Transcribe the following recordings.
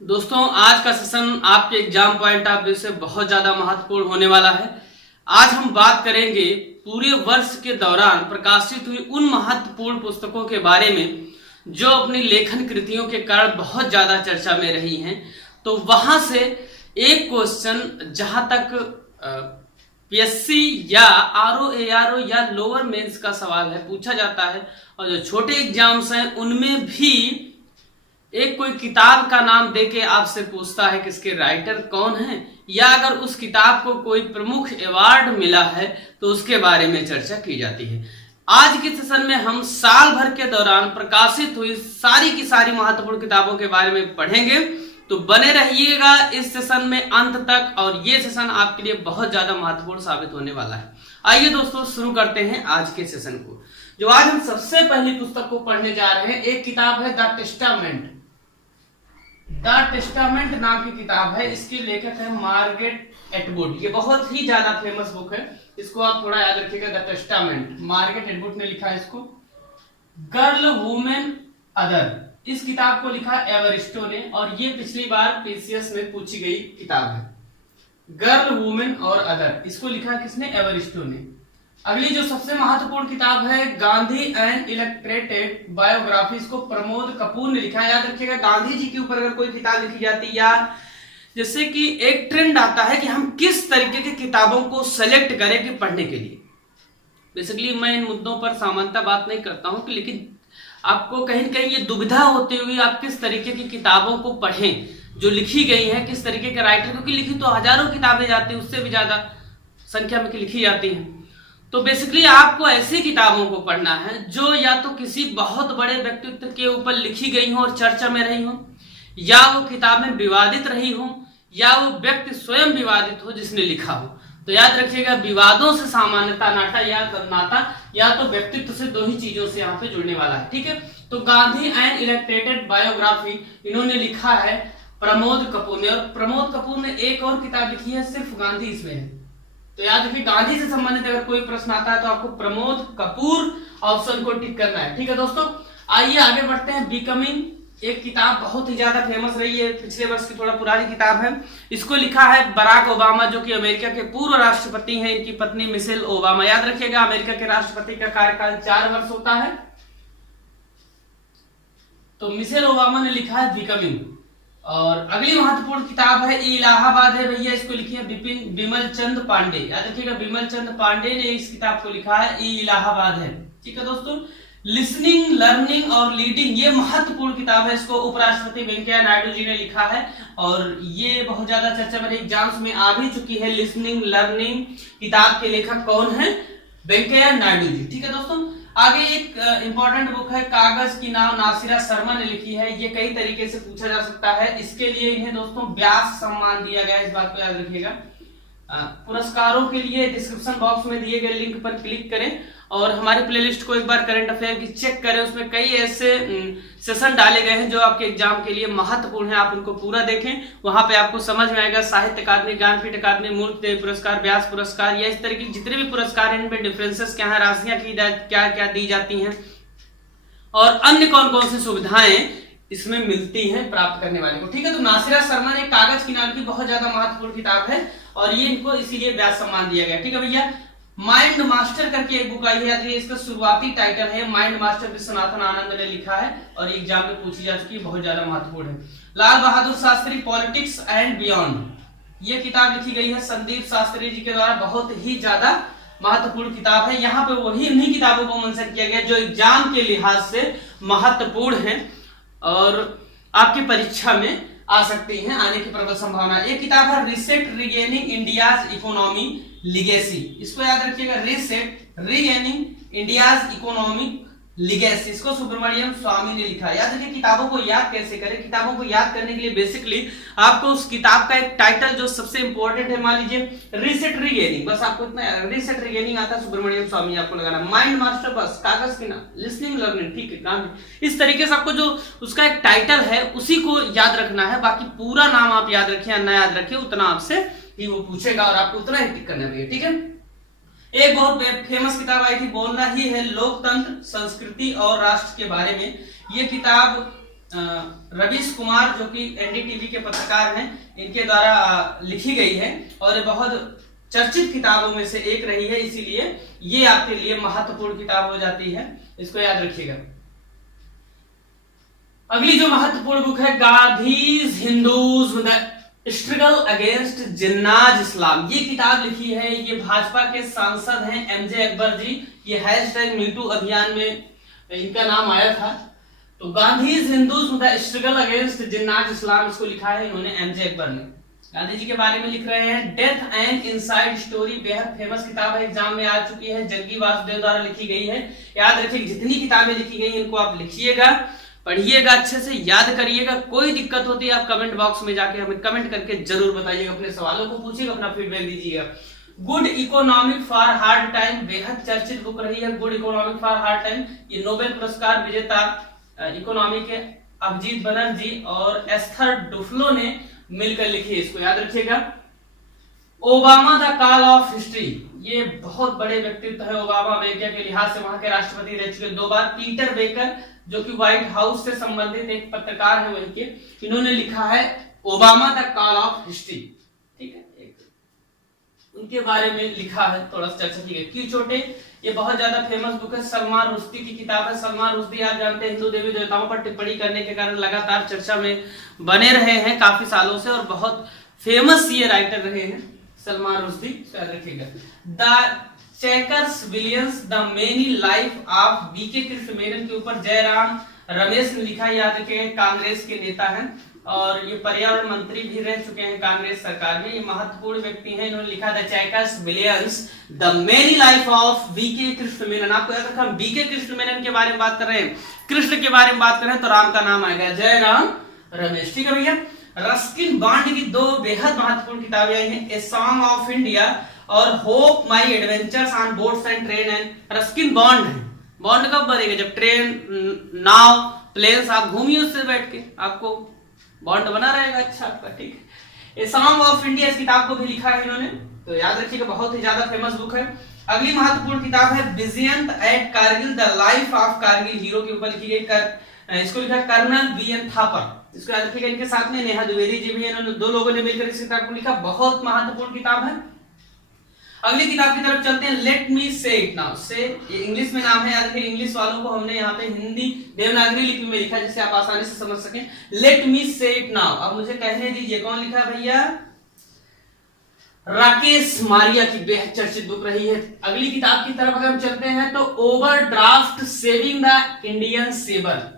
दोस्तों, आज का सेशन आपके एग्जाम पॉइंट ऑफ व्यू से बहुत ज्यादा महत्वपूर्ण होने वाला है। आज हम बात करेंगे पूरे वर्ष के दौरान प्रकाशित हुई उन महत्वपूर्ण पुस्तकों के बारे में जो अपनी लेखन कृतियों के कारण बहुत ज्यादा चर्चा में रही हैं। तो वहां से एक क्वेश्चन जहां तक पीएससी या आरओ एआरओ या लोअर मेंस का सवाल है पूछा जाता है, और जो छोटे एग्जाम्स हैं उनमें भी एक कोई किताब का नाम देके आपसे पूछता है कि इसके राइटर कौन है, या अगर उस किताब को कोई प्रमुख अवार्ड मिला है तो उसके बारे में चर्चा की जाती है। आज के सेशन में हम साल भर के दौरान प्रकाशित हुई सारी की सारी महत्वपूर्ण किताबों के बारे में पढ़ेंगे, तो बने रहिएगा इस सेशन में अंत तक, और ये सेशन आपके लिए बहुत ज्यादा महत्वपूर्ण साबित होने वाला है। आइए दोस्तों, शुरू करते हैं आज के सेशन को। जो आज हम सबसे पहली पुस्तक को पढ़ने जा रहे हैं, एक किताब है द टेस्टामेंट। द टेस्टामेंट नाम की किताब है, इसके लेखक है मार्गरेट एटवुड। ये बहुत ही ज्यादा फेमस बुक है, इसको आप थोड़ा याद रखिएगा। द टेस्टामेंट, मार्गरेट एटवुड ने लिखा है इसको। गर्ल वुमेन अदर, इस किताब को लिखा एवरिस्टो ने, और ये पिछली बार पीसीएस में पूछी गई किताब है। गर्ल वुमेन और अदर, इसको लिखा किसने? एवरिस्टो ने। अगली जो सबसे महत्वपूर्ण किताब है गांधी एंड इलस्ट्रेटेड बायोग्राफी, इसको प्रमोद कपूर ने लिखा है। याद रखिएगा, गांधी जी के ऊपर अगर कोई किताब लिखी जाती, या जैसे कि एक ट्रेंड आता है कि हम किस तरीके की किताबों को सेलेक्ट करें कि पढ़ने के लिए। बेसिकली मैं इन मुद्दों पर सामान्यतः बात नहीं करता हूं, लेकिन आपको कहीं न कहीं ये दुविधा होती हुई आप किस तरीके की किताबों को पढ़ें जो लिखी गई है, किस तरीके के राइटर, क्योंकि लिखी तो हजारों किताबें जाती है, उससे भी ज्यादा संख्या में लिखी जाती हैं। तो बेसिकली आपको ऐसी किताबों को पढ़ना है जो या तो किसी बहुत बड़े व्यक्तित्व के ऊपर लिखी गई हो और चर्चा में रही हो, या वो किताबें विवादित रही हो, या वो व्यक्ति स्वयं विवादित हो जिसने लिखा हो। तो याद रखिएगा, विवादों से सामान्यता नाता या तो व्यक्तित्व से, दो ही चीजों से यहाँ पे जुड़ने वाला है। ठीक है, तो गांधी एंड इलस्ट्रेटेड बायोग्राफी इन्होंने लिखा है प्रमोद कपूर ने, और प्रमोद कपूर ने एक और किताब लिखी है सिर्फ गांधी इसमें है। तो याद रखिए, गांधी से संबंधित अगर कोई प्रश्न आता है तो आपको प्रमोद कपूर ऑप्शन को टिक करना है। ठीक है दोस्तों, आइए आगे बढ़ते हैं। बिकमिंग, एक किताब बहुत ही ज्यादा फेमस रही है, पिछले वर्ष की थोड़ा पुरानी किताब है। इसको लिखा है बराक ओबामा, जो कि अमेरिका के पूर्व राष्ट्रपति हैं। इनकी पत्नी मिशेल ओबामा। याद रखिएगा, अमेरिका के राष्ट्रपति का कार्यकाल 4 वर्ष होता है। तो मिशेल ओबामा ने लिखा है बिकमिंग। और अगली महत्वपूर्ण किताब है इलाहाबाद है भैया, इसको लिखी है बिमल चंद पांडे। याद रखिएगा, बिमल चंद पांडे ने इस किताब को लिखा है, इलाहाबाद है। ठीक है दोस्तों, लिसनिंग, लर्निंग और लीडिंग, ये महत्वपूर्ण किताब है, इसको उपराष्ट्रपति वेंकैया नायडू जी ने लिखा है, और ये बहुत ज्यादा चर्चा में एग्जाम्स में आ भी चुकी है। लिसनिंग लर्निंग किताब के लेखक कौन है? वेंकैया नायडू जी। ठीक है दोस्तों, आगे एक इंपॉर्टेंट बुक है कागज की नाव, नासिरा शर्मा ने लिखी है। ये कई तरीके से पूछा जा सकता है, इसके लिए इन्हें दोस्तों व्यास सम्मान दिया गया है, इस बात को याद रखिएगा। पुरस्कारों के लिए डिस्क्रिप्शन बॉक्स में दिए गए लिंक पर क्लिक करें, और हमारी प्लेलिस्ट को एक बार करंट अफेयर की चेक करें। उसमें कई ऐसे सेशन डाले गए हैं जो आपके एग्जाम के लिए महत्वपूर्ण है, आप उनको पूरा देखें। वहां पे आपको समझ में आएगा साहित्य अकादमी, ज्ञानपीठ अकादमी, मूर्तिदेव पुरस्कार, व्यास पुरस्कार, या इस तरह की जितने भी पुरस्कार हैं इनमें डिफरेंसेस क्या है, राशियां क्या क्या दी जाती हैं, और अन्य कौन कौन सी सुविधाएं इसमें मिलती हैं प्राप्त करने वाले को। ठीक है, तो नासिरा शर्मा ने कागज की नाव की बहुत ज्यादा महत्वपूर्ण किताब है, और ये इनको इसीलिए व्यास सम्मान दिया गया। ठीक है भैया, माइंड मास्टर करके एक बुक आई है, इसका शुरुआती टाइटल है माइंड मास्टर, विश्वनाथन आनंद ने लिखा है, और एग्जाम में पूछी जा चुकी है, बहुत ज्यादा महत्वपूर्ण है। Lal Bahadur Shastri, politics and beyond, ये किताब लिखी गई है संदीप शास्त्री जी के द्वारा, बहुत ही ज्यादा महत्वपूर्ण किताब है। यहाँ पे वही उन्हीं किताबों को मेंशन किया गया जो एग्जाम के लिहाज से महत्वपूर्ण है और आपकी परीक्षा में आ सकती हैं, आने की प्रबल संभावना। एक किताब है reset regaining India's economy legacy, इसको याद रखिएगा, reset regaining India's economic legacy, इसको सुब्रमण्यम स्वामी ने लिखा है। याद रखिए, किताबों को याद कैसे करें। किताबों को याद करने के लिए बेसिकली आपको उस किताब का एक टाइटल जो सबसे इंपॉर्टेंट है, मान लीजिए रिसेट रिगेनिंग, बस आपको इतना रिसेट रिगेनिंग आता है, सुब्रमण्यम स्वामी आपको लगाना। माइंड मास्टर, बस कागज की नाव, लिसनिंग लर्निंग, ठीक है, काम। इस तरीके से आपको जो उसका एक टाइटल है उसी को याद रखना है, बाकी पूरा नाम आप याद रखिए या ना याद रखिए, उतना आपसे ही वो पूछेगा और आपको उतना ही टिक करना है। ठीक है, एक बहुत फेमस किताब आई थी, बोलना ही है लोकतंत्र, संस्कृति और राष्ट्र के बारे में। ये किताब रवीश कुमार जो कि एनडीटीवी के पत्रकार हैं, इनके द्वारा लिखी गई है और ये बहुत चर्चित किताबों में से एक रही है, इसीलिए ये आपके लिए महत्वपूर्ण किताब हो जाती है, इसको याद रखिएगा। अगली जो महत्वपूर्ण बुक है Gandhi's Hindus the struggle against Jinnah's Islam, ये किताब लिखी है, ये भाजपा के सांसद हैं एमजे अकबर जी। ये #MeToo अभियान में इनका नाम आया था। तो Gandhi's Hindus the struggle against Jinnah's Islam, इसको लिखा है इन्होंने एमजे अकबर ने। गांधी जी के बारे में लिख रहे हैं। डेथ एंड इनसाइड स्टोरी बेहद फेमस किताब है, एग्जाम में आ चुकी है, जग्गी वासुदेव द्वारा लिखी गई है। याद रखिए जितनी किताबें लिखी गई इनको आप लिखिएगा, पढ़िएगा, अच्छे से याद करिएगा। कोई दिक्कत होती है आप कमेंट बॉक्स में जाके हमें कमेंट करके जरूर बताइएगा, अपने सवालों को पूछिएगा, अपना फीडबैक दीजिएगा। Good economic for hard time बेहद चर्चित बुक रही है। Good economic for hard time, ये नोबेल पुरस्कार विजेता इकोनॉमी के अभिजीत बनर्जी और एस्थर डुफ्लो ने मिलकर लिखी है, इसको याद रखिएगा। Obama the call of history, ये बहुत बड़े व्यक्तित्व है ओबामा, अमेरिका के लिहाज से वहां के राष्ट्रपति रह चुके 2 बार। पीटर बेकर जो कि व्हाइट हाउस से संबंधित एक पत्रकार है वहीं के, इन्होंने लिखा है Obama the call of history, ठीक है, उनके बारे में लिखा है, थोड़ा सा चर्चा की गई। क्यों छोटे, ये बहुत ज्यादा फेमस बुक है, सलमान रुश्दी की किताब है। सलमान रुश्दी आप जानते हैं हिंदू देवी देवताओं पर टिप्पणी करने के कारण लगातार चर्चा में बने रहे हैं काफी सालों से और बहुत फेमस ये राइटर रहे हैं सलमान रुश्दी, याद रखिएगा। The chequered brilliance the many life of VK Krishna Menon के ऊपर जयराम रमेश ने लिखा, याद रखिएगा, कांग्रेस के नेता हैं और ये पर्यावरण मंत्री भी रह चुके हैं कांग्रेस सरकार में, ये महत्वपूर्ण व्यक्ति हैं। इन्होंने लिखा the chequered brilliance the many life of VK Krishna Menon. आपको याद रखना, बीके कृष्ण मेनन के बारे में बात कर रहे हैं, कृष्ण के बारे में बात कर रहे हैं तो राम का नाम आएगा, जयराम रमेश, ठीक है भैया। रस्किन बॉन्ड की 2 बेहद महत्वपूर्ण किताबें आई हैं, ए सॉन्ग ऑफ इंडिया और hope my adventures on boats and train and. Ruskin bond है, बॉन्ड कब बनेगा, जब ट्रेन नाव प्लेन्स आप घूमिए उससे बैठ के, आपको बॉन्ड बना रहेगा अच्छा आपका, ठीक है। ए सॉन्ग ऑफ इंडिया, इस किताब को भी लिखा है इन्होंने, तो याद रखिएगा, बहुत ही ज्यादा फेमस बुक है। अगली महत्वपूर्ण किताब है Vijyant at Kargil the life of Kargil hero के ऊपर लिखी गई, इसको लिखा कर्नल वीएन थापर, इसको याद रखिएगा। इनके साथ में नेहा द्विवेदी जी भी, इन्होंने 2 लोगों ने मिलकर इस किताब को लिखा, बहुत महत्वपूर्ण किताब है। अगली किताब की तरफ चलते हैं, लेट मी से इट नाउ। से इंग्लिश में नाम है, याद रखिए, इंग्लिश वालों को हमने यहाँ पे हिंदी देवनागरी लिपि में लिखा जिससे आप आसानी से समझ सकें। लेट मी से इट नाउ, अब मुझे कहने दीजिए कौन लिखा भैया, राकेश मारिया की बेहद चर्चित बुक रही है। अगली किताब की तरफ अगर हम चलते हैं तो overdraft saving the Indian saver,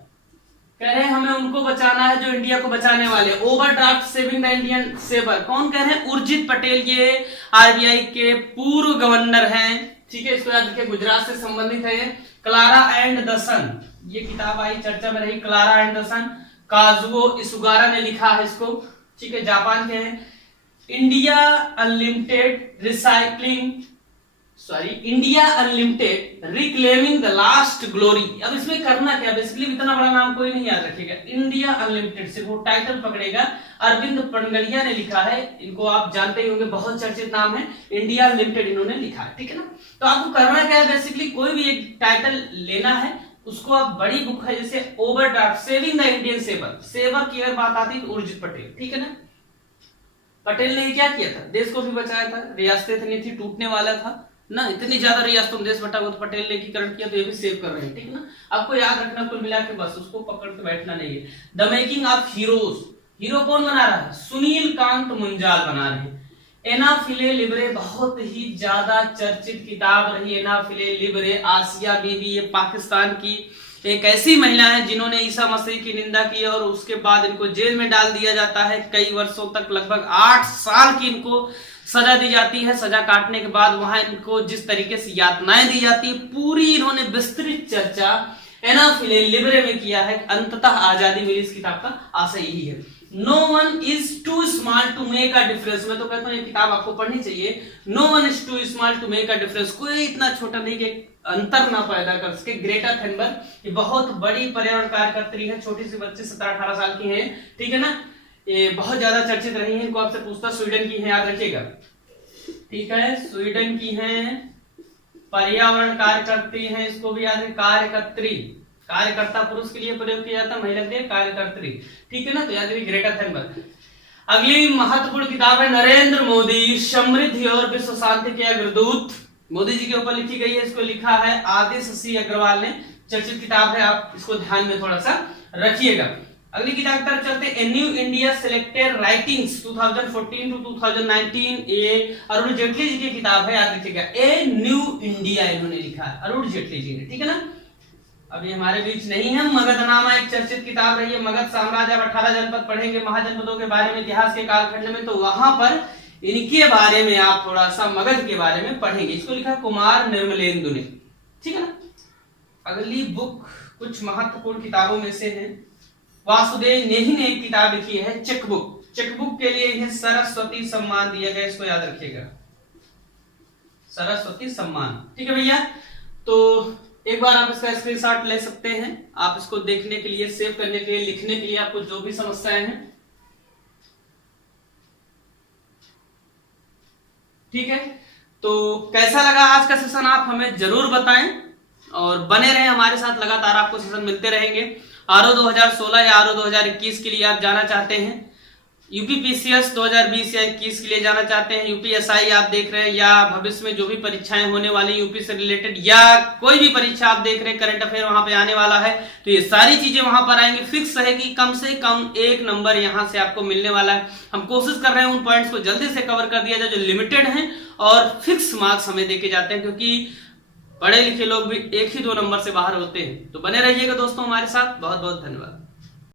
कह रहे हैं हमें उनको बचाना है जो इंडिया को बचाने वाले। Overdraft saving the Indian saver, कौन कह रहे हैं, उर्जित पटेल, ये आरबीआई के पूर्व गवर्नर हैं, ठीक है, इसको याद रखिए, गुजरात से संबंधित है। क्लारा एंड द सन, ये किताब आई चर्चा में रही, Clara and the sun, Kazuo इसुगारा ने लिखा है इसको, ठीक है, जापान के हैं। India unlimited India unlimited reclaiming the last glory. अब इसमें करना क्या, बेसिकली इतना बड़ा नाम कोई नहीं याद रखेगा, इंडिया अनलिमिटेड सिर्फ वो टाइटल पकड़ेगा। अरविंद पनगड़िया ने लिखा है, इनको आप जानते ही होंगे, बहुत चर्चित नाम है, इंडिया अनलिमिटेड इन्होंने लिखा है, ठीक है ना। तो आपको करना क्या है, बेसिकली कोई भी एक टाइटल लेना है, उसको आप, बड़ी बुक है जैसे overdraft saving the Indian saver, saver की अगर बात आती तो उर्जित पटेल, ठीक है ना। पटेल ने क्या किया था, देश को भी बचाया था, रियासतें इतनी थी, टूटने वाला था ना, इतनी ज्यादा रियासतों में देश बटा हुआ, तो पटेल ने एकीकरण किया, तो ये भी सेव कर रहे हैं, ठीक है ना। आपको याद रखना, कुल मिला के बस उसको पकड़ के बैठना नहीं है। The making of heroes, hero कौन बना रहा है, सुनील कांत मुंजाल बना रहे हैं। एनाफिले लिबरे बहुत ही ज्यादा चर्चित किताब रही, एनाफिले लिबरे, आसिया बीबी, ये पाकिस्तान की एक ऐसी महिला है जिन्होंने ईसा मसीह की निंदा की और उसके बाद इनको जेल में डाल दिया जाता है, कई वर्षों तक, लगभग 8 साल की इनको सजा दी जाती है। सजा काटने के बाद वहां इनको जिस तरीके से यातनाएं दी जाती है, पूरी इन्होंने विस्तृत चर्चा एनाफिले लिबरे में किया है। अंततः आजादी मिली, इस किताब का आशय यही है। No one is too small to make a difference, मैं तो कहता हूं ये किताब आपको पढ़नी चाहिए। No one is too small to make a difference, कोई इतना छोटा नहीं कि अंतर ना पैदा कर सके। ग्रेटा थनबर्ग, ये बहुत बड़ी पर्यावरण कार्यकर्त्री है, छोटी सी बच्ची 17-18 साल की है, ठीक है ना, ये बहुत ज्यादा चर्चित रही है। इनको आपसे पूछता, स्वीडन की है, याद रखिएगा, ठीक है, स्वीडन की है, पर्यावरण कार्यकर्त्री है, इसको भी याद है, कार्यकर्त्री, कार्यकर्ता पुरुष के लिए प्रयोग किया जाता है, महिला के लिए कार्यकर्त्री। ठीक है ना, तो याद रखिए ग्रेटा थनबर्ग। अगली महत्वपूर्ण किताब है नरेंद्र मोदी समृद्धि और विश्व शांति के अग्रदूत। मोदी जी के ऊपर लिखी गई है, इसको लिखा है आदिश सी अग्रवाल ने। चर्चित किताब है, आप इसको ध्यान में थोड़ा सा रखिएगा। अगली किताब की तरफ चलते हैं, a new India selected writings 2014 to 2019। ये अरुण जेटली जी की किताब है, याद रखिएगा। ए न्यू इंडिया इन्होंने लिखा है, अरुण जेटली जी ने। ठीक है ना, अभी हमारे बीच नहीं है। मगधनामा एक चर्चित किताब रही है। मगध साम्राज्य, 18 जनपद पढ़ेंगे महाजनपदों के बारे में इतिहास के कालखंड में, तो वहां पर इनके बारे में आप थोड़ा सा मगध के बारे में पढ़ेंगे। इसको लिखा कुमार निर्मलेंदु ने। ठीक है ना, अगली बुक कुछ महत्वपूर्ण किताबों में से है। वासुदेव नेही ने एक किताब लिखी है चेकबुक। चेकबुक के लिए इन्हें सरस्वती सम्मान दिया गया, इसको याद रखिएगा, सरस्वती सम्मान। ठीक है भैया, तो एक बार आप इसका स्क्रीनशॉट ले सकते हैं, आप इसको देखने के लिए, सेव करने के लिए, लिखने के लिए, आपको जो भी समस्याएं हैं। ठीक है, तो कैसा लगा आज का सेशन आप हमें जरूर बताएं और बने रहें हमारे साथ, लगातार आपको सेशन मिलते रहेंगे। आरओ 2016 या आरओ 2021 के लिए आप जाना चाहते हैं, यूपीपीसीएस 2020 या 21 के लिए जाना चाहते हैं, यूपीएसआई आप देख रहे हैं, या भविष्य में जो भी परीक्षाएं होने वाली यूपी से रिलेटेड, या कोई भी परीक्षा आप देख रहे हैं, करंट अफेयर वहां पे आने वाला है, तो ये सारी चीजें वहां पर आएंगी। फिक्स है कि कम से कम 1 नंबर यहां से आपको मिलने वाला है। हम कोशिश कर रहे हैं उन पॉइंट्स को जल्दी से कवर कर दिया जाए जो लिमिटेड है, और फिक्स मार्क्स हमें देके जाते हैं, क्योंकि पढ़े लिखे लोग भी 1 ही 2 नंबर से बाहर होते हैं। तो बने रहिएगा दोस्तों हमारे साथ। बहुत बहुत धन्यवाद।